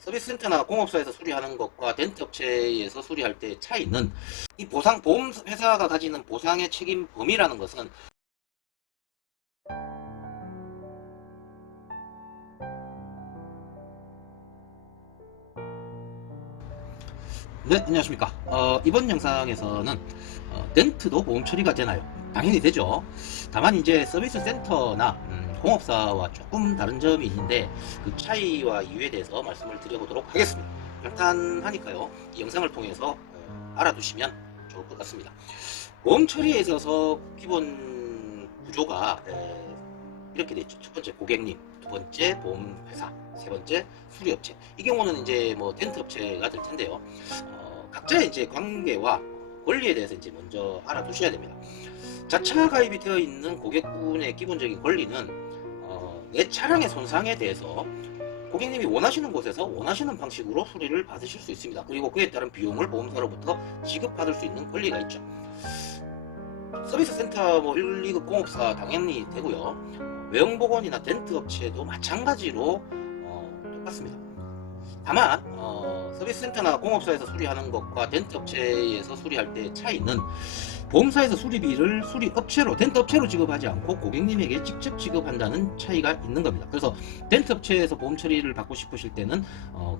서비스 센터나 공업사에서 수리하는 것과 덴트 업체에서 수리할 때 차이는 이 보험 회사가 가지는 보상의 책임 범위라는 것은 네, 안녕하십니까. 이번 영상에서는 덴트도 보험 처리가 되나요? 당연히 되죠. 다만 이제 서비스 센터나 공업사와 조금 다른 점이 있는데 그 차이와 이유에 대해서 말씀을 드려보도록 하겠습니다. 간단하니까요. 이 영상을 통해서 알아두시면 좋을 것 같습니다. 보험 처리에 있어서 기본 구조가 이렇게 됐죠. 첫 번째 고객님, 두 번째 보험회사, 세 번째 수리업체. 이 경우는 이제 뭐 덴트 업체가 될 텐데요. 각자의 이제 관계와 권리에 대해서 이제 먼저 알아두셔야 됩니다. 자차 가입이 되어 있는 고객분의 기본적인 권리는 내 차량의 손상에 대해서 고객님이 원하시는 곳에서 원하시는 방식으로 수리를 받으실 수 있습니다. 그리고 그에 따른 비용을 보험사로부터 지급받을 수 있는 권리가 있죠. 서비스 센터 뭐 1, 2급 공업사 당연히 되고요. 외형보건이나 덴트 업체도 마찬가지로 똑같습니다. 다만 서비스 센터나 공업사에서 수리하는 것과 덴트 업체에서 수리할 때 차이는 보험사에서 수리비를 수리업체로 덴트 업체로 지급하지 않고 고객님에게 직접 지급한다는 차이가 있는 겁니다. 그래서 덴트 업체에서 보험 처리를 받고 싶으실 때는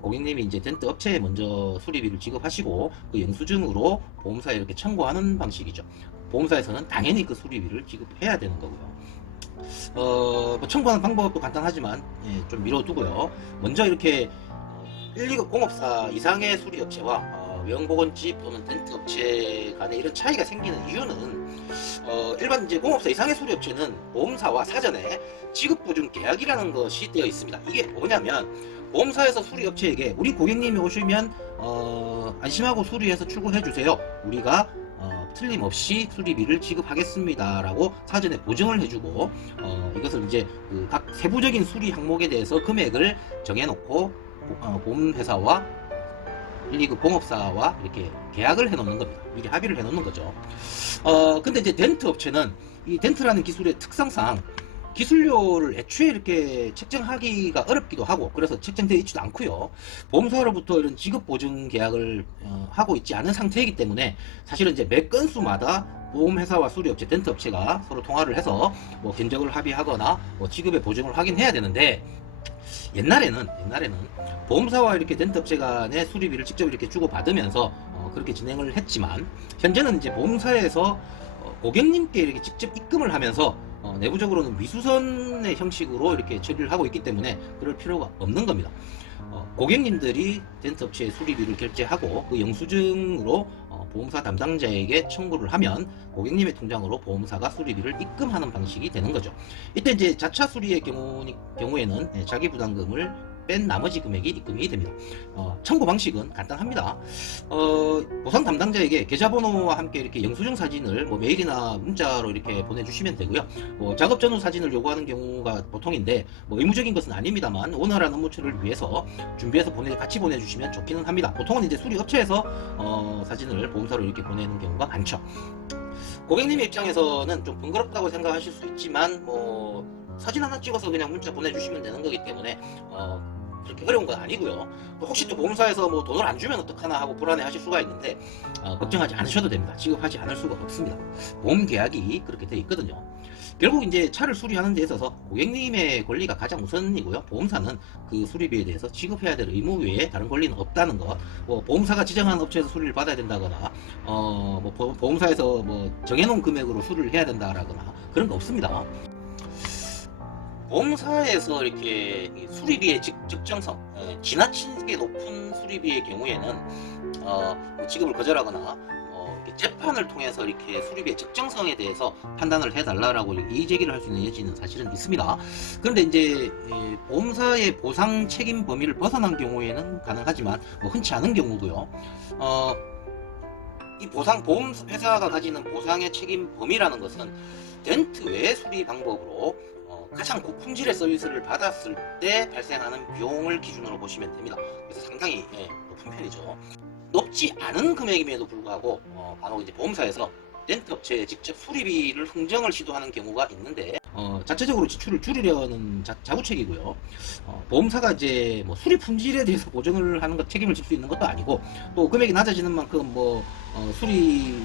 고객님이 이제 덴트 업체에 먼저 수리비를 지급하시고 그 영수증으로 보험사에 이렇게 청구하는 방식이죠. 보험사에서는 당연히 그 수리비를 지급해야 되는 거고요. 뭐 청구하는 방법도 간단하지만 좀 미뤄두고요. 먼저 이렇게 1, 2급 공업사 이상의 수리업체와 외형보건집 또는 덴트 업체 간에 이런 차이가 생기는 이유는 일반 이제 공업사 이상의 수리업체는 보험사와 사전에 지급보증 계약이라는 것이 되어 있습니다. 이게 뭐냐면 보험사에서 수리업체에게 우리 고객님이 오시면 안심하고 수리해서 출고해 주세요. 우리가 틀림없이 수리비를 지급하겠습니다 라고 사전에 보증을 해주고 이것을 이제 그 각 세부적인 수리 항목에 대해서 금액을 정해놓고 보험회사와 1, 2급 공업사와 이렇게 계약을 해놓는 겁니다. 미리 합의를 해놓는 거죠. 근데 이제 덴트 업체는 이 덴트라는 기술의 특성상 기술료를 애초에 이렇게 책정하기가 어렵기도 하고 그래서 책정되어 있지도 않고요. 보험사로부터 이런 지급 보증 계약을 하고 있지 않은 상태이기 때문에 사실은 이제 매 건수마다 보험회사와 수리업체, 덴트 업체가 서로 통화를 해서 뭐 견적을 합의하거나 뭐 지급의 보증을 확인해야 되는데 옛날에는 보험사와 이렇게 덴트 업체 간의 수리비를 직접 이렇게 주고 받으면서 그렇게 진행을 했지만 현재는 이제 보험사에서 고객님께 이렇게 직접 입금을 하면서 내부적으로는 미수선의 형식으로 이렇게 처리를 하고 있기 때문에 그럴 필요가 없는 겁니다. 고객님들이 덴트 업체의 수리비를 결제하고 그 영수증으로 보험사 담당자에게 청구를 하면 고객님의 통장으로 보험사가 수리비를 입금하는 방식이 되는 거죠. 이때 이제 자차 수리의 경우에는 자기 부담금을 뺀 나머지 금액이 입금이 됩니다. 청구 방식은 간단합니다. 보상 담당자에게 계좌번호와 함께 이렇게 영수증 사진을 뭐 메일이나 문자로 이렇게 보내주시면 되고요. 작업 전후 사진을 요구하는 경우가 보통인데 뭐 의무적인 것은 아닙니다만 원활한 업무처리를 위해서 준비해서 같이 보내주시면 좋기는 합니다. 보통은 이제 수리 업체에서 사진을 보험사로 이렇게 보내는 경우가 많죠. 고객님의 입장에서는 좀 번거롭다고 생각하실 수 있지만 뭐 사진 하나 찍어서 그냥 문자 보내주시면 되는 거기 때문에 그렇게 어려운 건 아니고요. 또 혹시 또 보험사에서 뭐 돈을 안 주면 어떡하나 하고 불안해 하실 수가 있는데 걱정하지 않으셔도 됩니다. 지급하지 않을 수가 없습니다. 보험 계약이 그렇게 되어 있거든요. 결국 이제 차를 수리하는 데 있어서 고객님의 권리가 가장 우선이고요. 보험사는 그 수리비에 대해서 지급해야 될 의무 외에 다른 권리는 없다는 것. 뭐 보험사가 지정한 업체에서 수리를 받아야 된다거나 뭐 보험사에서 뭐 정해놓은 금액으로 수리를 해야 된다라거나 그런 거 없습니다. 보험사에서 이렇게 수리비의 적정성, 지나치게 높은 수리비의 경우에는 지급을 거절하거나 이렇게 재판을 통해서 이렇게 수리비의 적정성에 대해서 판단을 해달라라고 이의 제기를 할 수 있는 여지는 사실은 있습니다. 그런데 이제 보험사의 보상 책임 범위를 벗어난 경우에는 가능하지만 뭐 흔치 않은 경우고요. 이 보험 회사가 가지는 보상의 책임 범위라는 것은 덴트 외의 수리 방법으로 가장 고품질의 서비스를 받았을 때 발생하는 비용을 기준으로 보시면 됩니다. 그래서 상당히 높은 편이죠. 높지 않은 금액임에도 불구하고 바로 이제 보험사에서 렌트 업체에 직접 수리비를 흥정을 시도하는 경우가 있는데 자체적으로 지출을 줄이려는 자구책이고요. 보험사가 이제 뭐 수리 품질에 대해서 보증을 하는 것, 책임을 질 수 있는 것도 아니고, 또 금액이 낮아지는 만큼 뭐 수리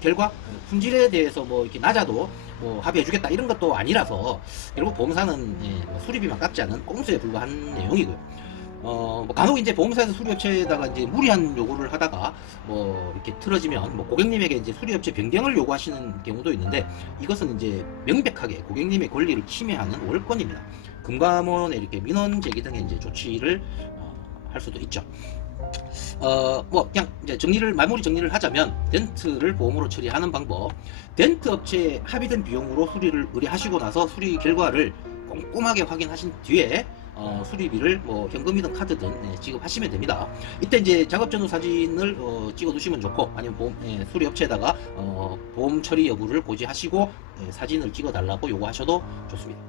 결과 품질에 대해서 뭐 이렇게 낮아도 뭐 합의해주겠다 이런 것도 아니라서, 결국 보험사는 뭐 수리비만 깎지 않은 꼼수에 불과한 내용이고요. 뭐 간혹 이제 보험사에서 수리업체에다가 이제 무리한 요구를 하다가 뭐 이렇게 틀어지면 뭐 고객님에게 이제 수리업체 변경을 요구하시는 경우도 있는데, 이것은 이제 명백하게 고객님의 권리를 침해하는 월권입니다. 금감원에 이렇게 민원 제기 등의 이제 조치를 할 수도 있죠. 뭐 그냥 이제 마무리 정리를 하자면, 덴트를 보험으로 처리하는 방법: 덴트 업체에 합의된 비용으로 수리를 의뢰하시고 나서 수리 결과를 꼼꼼하게 확인하신 뒤에 수리비를 뭐 현금이든 카드든 지급하시면 됩니다. 이때 이제 작업 전후 사진을 찍어 두시면 좋고, 아니면 수리 업체에다가 보험 처리 여부를 고지하시고 사진을 찍어 달라고 요구하셔도 좋습니다.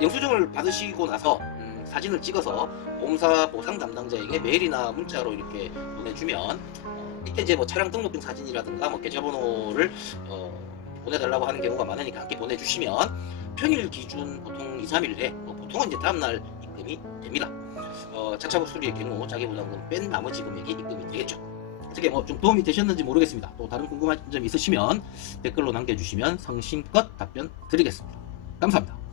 영수증을 받으시고 나서 사진을 찍어서 보험사 보상 담당자에게 메일이나 문자로 이렇게 보내주면, 이때 이제 뭐 차량 등록증 사진이라든가 뭐 계좌번호를 보내달라고 하는 경우가 많으니까 함께 보내주시면 평일 기준 보통 2, 3일 내, 보통은 이제 다음날 입금이 됩니다. 자차보 수리의 경우 자기부담금 뺀 나머지 금액이 입금이 되겠죠. 어떻게 뭐 좀 도움이 되셨는지 모르겠습니다. 또 다른 궁금한 점 있으시면 댓글로 남겨주시면 성심껏 답변 드리겠습니다. 감사합니다.